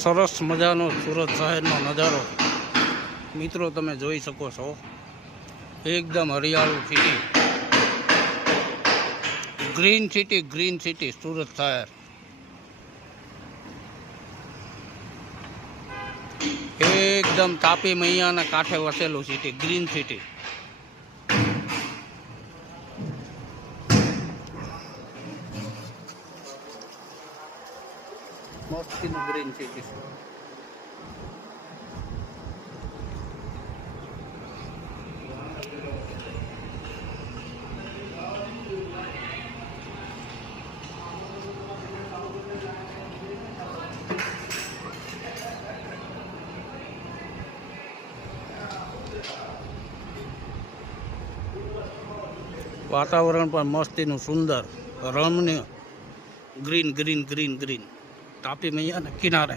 સરસ મજાનો સુરત શહેરનો નજારો મિત્રો તમે જોઈ શકો છો। એકદમ હરિયાળું સિટી, ગ્રીન સિટી સુરત શહેર। એકદમ તાપી મૈયાના કાંઠે વસેલું સિટી, ગ્રીન સિટી। મસ્તીનું ગ્રીન સિટી છે। વાતાવરણ પણ મસ્તીનું સુંદર રમણીય, ગ્રીન તાપી મૈયાના કિનારે।